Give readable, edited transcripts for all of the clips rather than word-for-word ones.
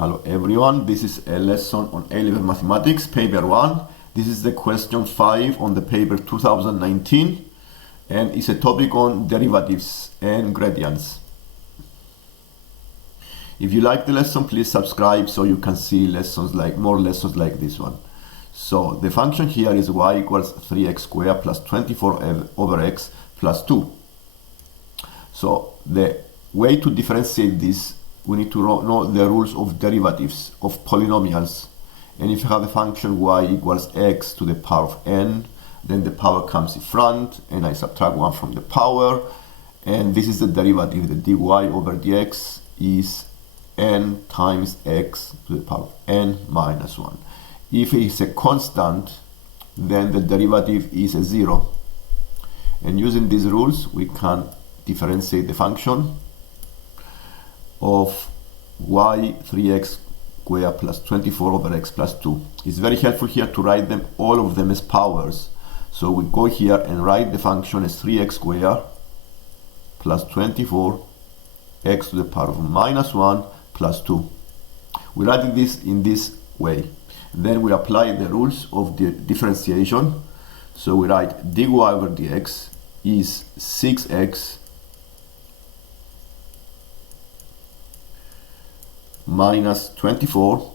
Hello everyone, this is a lesson on A-level mathematics, paper 1. This is the question 5 on the paper 2019 and it's a topic on derivatives and gradients. If you like the lesson, please subscribe so you can see more lessons like this one. So the function here is y equals 3x squared plus 24 over x plus 2. So the way to differentiate this, we need to know the rules of derivatives of polynomials. And if you have a function y equals x to the power of n, then the power comes in front and I subtract 1 from the power, and this is the derivative. The dy over dx is n times x to the power of n minus 1. If it's a constant, then the derivative is a 0. And using these rules, we can differentiate the function of y 3x squared plus 24 over x plus 2. It's very helpful here to write them, all of them as powers. So we go here and write the function as 3x squared plus 24 x to the power of minus 1 plus 2. We write this in this way. Then we apply the rules of the differentiation. So we write dy over dx is 6x minus 24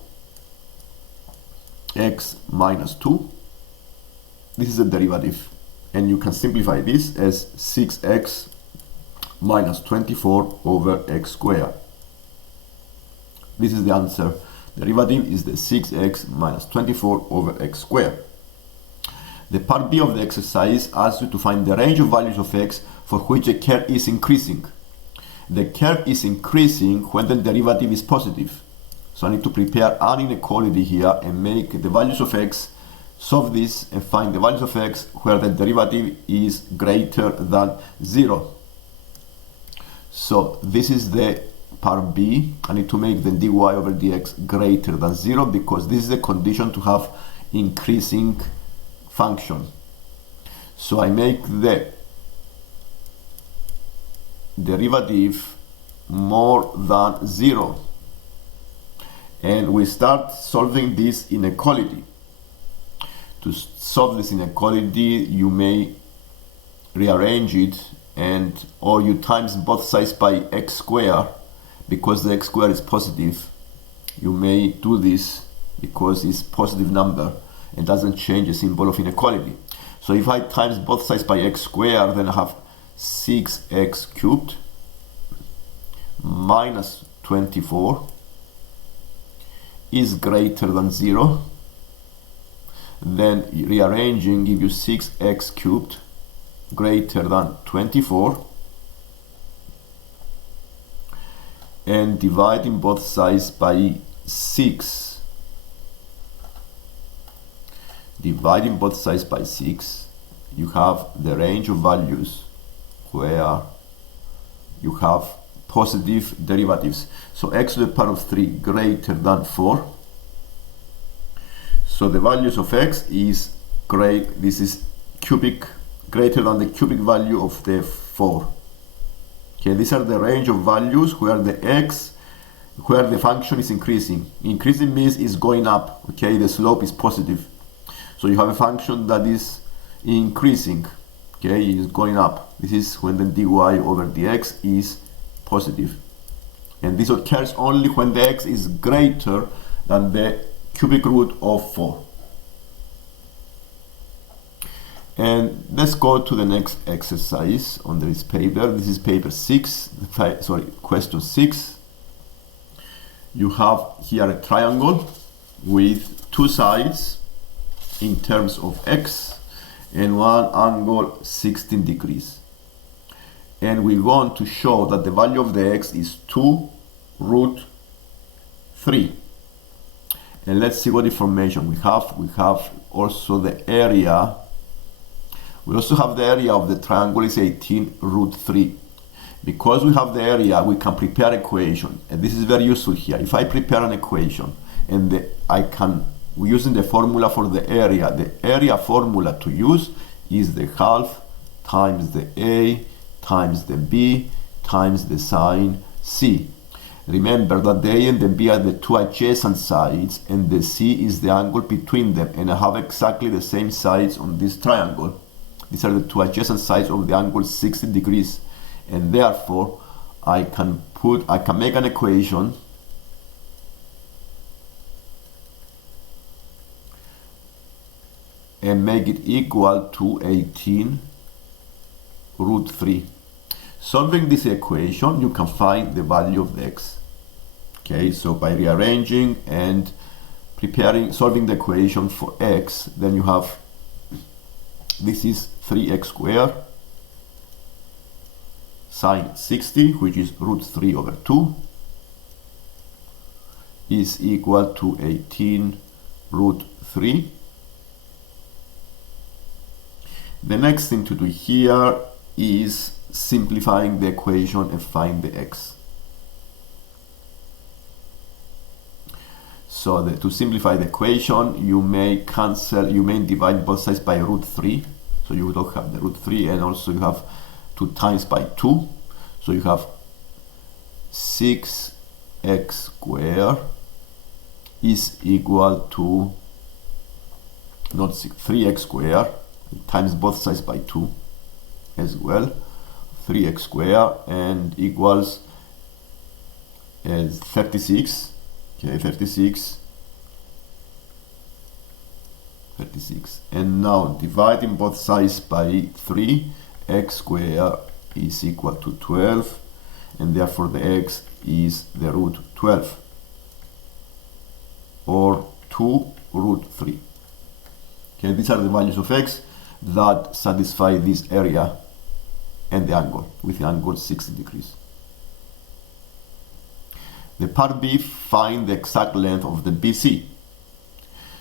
x minus 2. This is a derivative, and you can simplify this as 6x minus 24 over x squared. This is the answer. Derivative is the 6x minus 24 over x squared. The part B of the exercise asks you to find the range of values of x for which a curve is increasing. The curve is increasing when the derivative is positive. So I need to prepare an inequality here and make the values of x, solve this and find the values of x where the derivative is greater than 0. So this is the part B. I need to make the dy over dx greater than 0 because this is the condition to have increasing function. So I make the derivative more than 0 and we start solving this inequality. To solve this inequality, you may rearrange it or you times both sides by x squared because the x squared is positive. You may do this because it's positive number and doesn't change the symbol of inequality. So if I times both sides by x squared, then I have 6x cubed minus 24 is greater than 0. Then rearranging give you 6x cubed greater than 24 and dividing both sides by 6. Dividing both sides by 6, you have the range of values where you have positive derivatives. So x to the power of 3 greater than 4. So the values of x is this is cubic, greater than the cubic value of the 4. Okay, these are the range of values where the function is increasing. Increasing means is going up. Okay, the slope is positive. So you have a function that is increasing. Okay, is going up. This is when the dy over dx is positive. And this occurs only when the x is greater than the cubic root of 4. And let's go to the next exercise on this paper. This is paper 6, question 6. You have here a triangle with two sides in terms of x and one angle 16 degrees. And we want to show that the value of the x is 2 root 3. And let's see what information we have. We have also the area. We also have the area of the triangle is 18 root 3. Because we have the area, we can prepare an equation. And this is very useful here. If I prepare an equation and we're using the formula for the area formula to use is the half times the a times the b times the sine c. Remember that the A and the B are the two adjacent sides and the C is the angle between them, and I have exactly the same sides on this triangle. These are the two adjacent sides of the angle 60 degrees, and therefore I can make an equation and make it equal to 18 root 3. Solving this equation, you can find the value of the x. Okay, so by rearranging and solving the equation for x, then you have, this is 3x squared sine 60, which is root 3 over 2, is equal to 18 root 3. The next thing to do here is simplifying the equation and find the x. So to simplify the equation, you may divide both sides by root 3. So you don't have the root 3, and also you have 2 times by 2. So you have 6x squared is equal to, not 3x squared, times both sides by 2 as well. 3x squared and equals 36. Okay, 36. And now dividing both sides by 3, x squared is equal to 12, and therefore the x is the root 12, or 2 root 3. Okay, these are the values of x that satisfy this area and the angle, with the angle 60 degrees. The part B, find the exact length of the BC.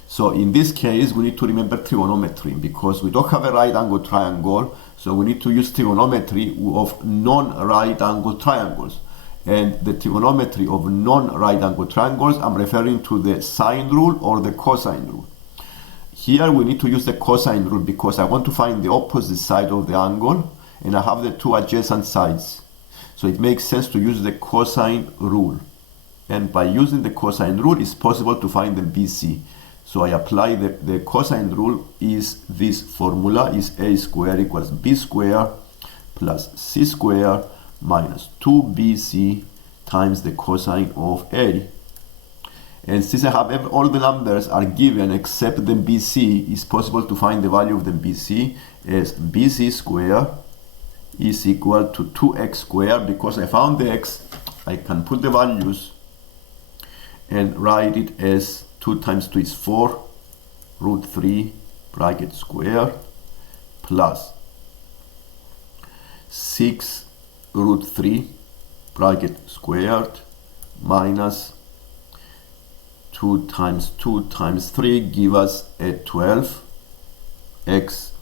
So in this case, we need to remember trigonometry, because we don't have a right angle triangle, so we need to use trigonometry of non-right angle triangles. And the trigonometry of non-right angle triangles, I'm referring to the sine rule or the cosine rule. Here we need to use the cosine rule because I want to find the opposite side of the angle, and I have the two adjacent sides. So it makes sense to use the cosine rule. And by using the cosine rule, it's possible to find the BC. So I apply the cosine rule is this formula, is a squared equals b squared plus c squared minus 2bc times the cosine of a. And since I have all the numbers are given except the BC, it's possible to find the value of the BC as BC squared is equal to 2x squared. Because I found the x, I can put the values and write it as 2 times 2 is 4 root 3 bracket square plus 6 root 3 bracket squared minus 2 times 3 give us a 12 x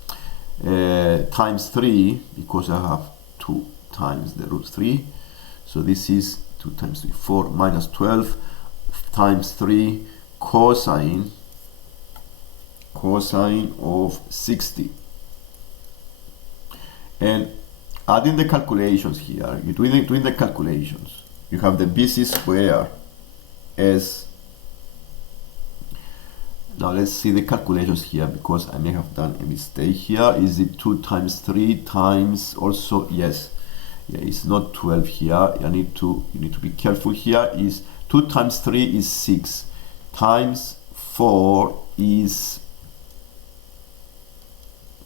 times 3, because I have 2 times the root 3, so this is 2 times 3, 4 minus 12 times 3 cosine of 60. And adding the calculations here, you're doing the calculations, you have the BC square as, now let's see the calculations here, because I may have done a mistake here. Is it 2 times 3 times also, yes, yeah, it's not 12 here. You need to be careful here. Is 2 times 3 is 6 times 4 is,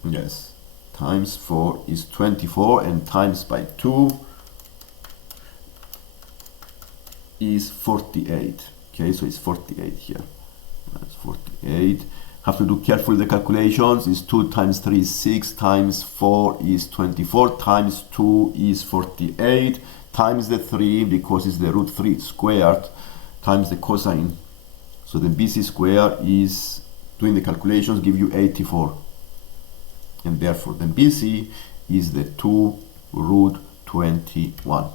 yes, times 4 is 24, and times by 2 is 48. Okay, so it's 48 here. That's 48. Have to do carefully the calculations. Is 2 times 3 is 6, times 4 is 24, times 2 is 48, times the 3, because it's the root 3 squared, times the cosine. So the BC square is, doing the calculations, give you 84. And therefore the BC is the 2 root 21.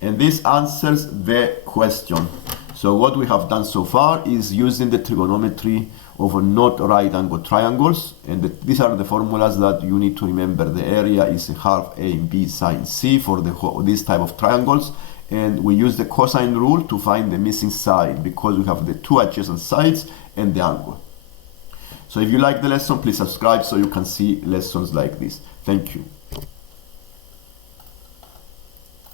And this answers the question. So what we have done so far is using the trigonometry of not right angle triangles, and these are the formulas that you need to remember. The area is half a and b sine c for this type of triangles, and we use the cosine rule to find the missing side because we have the two adjacent sides and the angle. So if you like the lesson, please subscribe so you can see lessons like this. Thank you.